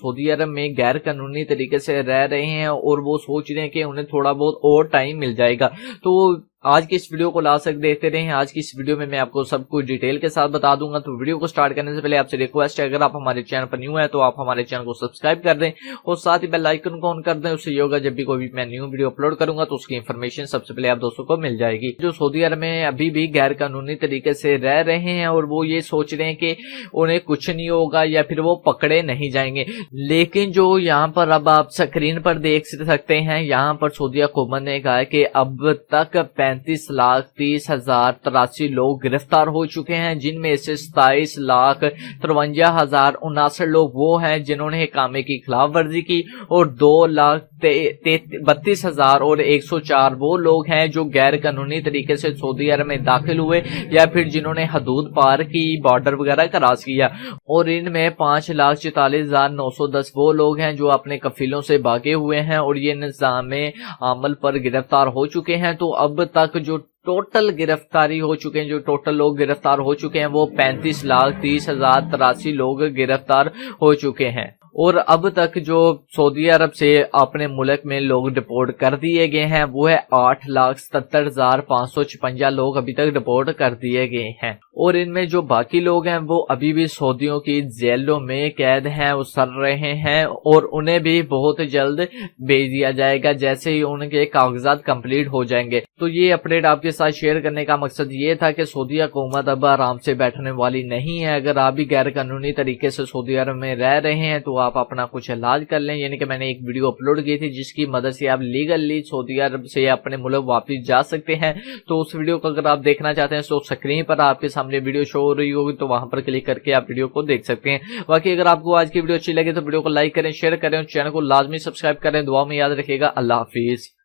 Saudi अरब में गैर कानूनी तरीके से रह रहे हैं और वो सोच रहे हैं कि उन्हें थोड़ा बहुत और टाइम मिल जाएगा। तो आज की इस वीडियो को लास्ट तक देखते रहें। आज की इस वीडियो में मैं आपको सब कुछ डिटेल के साथ बता दूंगा। तो वीडियो को स्टार्ट करने से पहले आपसे रिक्वेस्ट है, अगर आप हमारे चैनल पर न्यू है तो आप हमारे चैनल को सब्सक्राइब कर दें और साथ ही बेल आइकन को ऑन कर दें। उससे ये होगा जब भी कोई मैं न्यू वीडियो अपलोड करूंगा तो उसकी इन्फॉर्मेशन सबसे पहले आप दोस्तों को मिल जाएगी। जो सऊदी अरब में अभी भी गैर कानूनी तरीके से रह रहे हैं और वो ये सोच रहे हैं कि उन्हें कुछ नहीं होगा या फिर वो पकड़े नहीं जाएंगे, लेकिन जो यहाँ पर अब आप स्क्रीन पर देख सकते हैं, यहाँ पर सऊदी हुकूमत ने कहा है कि अब तक 35,30,083 लोग गिरफ्तार हो चुके हैं, जिनमें से 27,53,059 लोग वो हैं जिन्होंने कामे की खिलाफ वर्जी की और 2,32,104 वो लोग हैं जो गैर कानूनी तरीके से सऊदी अरब में दाखिल हुए या फिर जिन्होंने हदूद पार की, बॉर्डर वगैरह क्रॉस किया। और इनमें 5,44,910 वो लोग हैं जो अपने कफीलों से भागे हुए हैं और ये निज़ाम अमल पर गिरफ्तार हो चुके हैं। तो अब तक जो टोटल गिरफ्तारी हो चुके हैं, जो टोटल लोग गिरफ्तार हो चुके हैं वो 35,30,083 लोग गिरफ्तार हो चुके हैं। और अब तक जो सऊदी अरब से अपने मुल्क में लोग डिपोर्ट कर दिए गए हैं वो है 8,77,556 लोग अभी तक डिपोर्ट कर दिए गए हैं। और इनमें जो बाकी लोग हैं वो अभी भी सऊदियों की जेलों में कैद हैं, उसर रहे हैं और उन्हें भी बहुत जल्द भेज दिया जाएगा जैसे ही उनके कागजात कंप्लीट हो जाएंगे। तो ये अपडेट आपके साथ शेयर करने का मकसद ये था कि सऊदी हुकूमत अब आराम से बैठने वाली नहीं है। अगर आप भी गैर कानूनी तरीके से सऊदी अरब में रह रहे हैं तो आप अपना कुछ इलाज कर लें। यानी कि मैंने एक वीडियो अपलोड की थी जिसकी मदद से आप लीगली सऊदी अरब से अपने मुल्क वापस जा सकते हैं। तो उस वीडियो को अगर आप देखना चाहते हैं तो स्क्रीन पर आपके सामने वीडियो शो हो रही होगी, तो वहां पर क्लिक करके आप वीडियो को देख सकते हैं। बाकी अगर आपको आज की वीडियो अच्छी लगे तो वीडियो को लाइक करें, शेयर करें और चैनल को लाजमी सब्सक्राइब करें। दुआ में याद रखिएगा। अल्लाह हाफिज।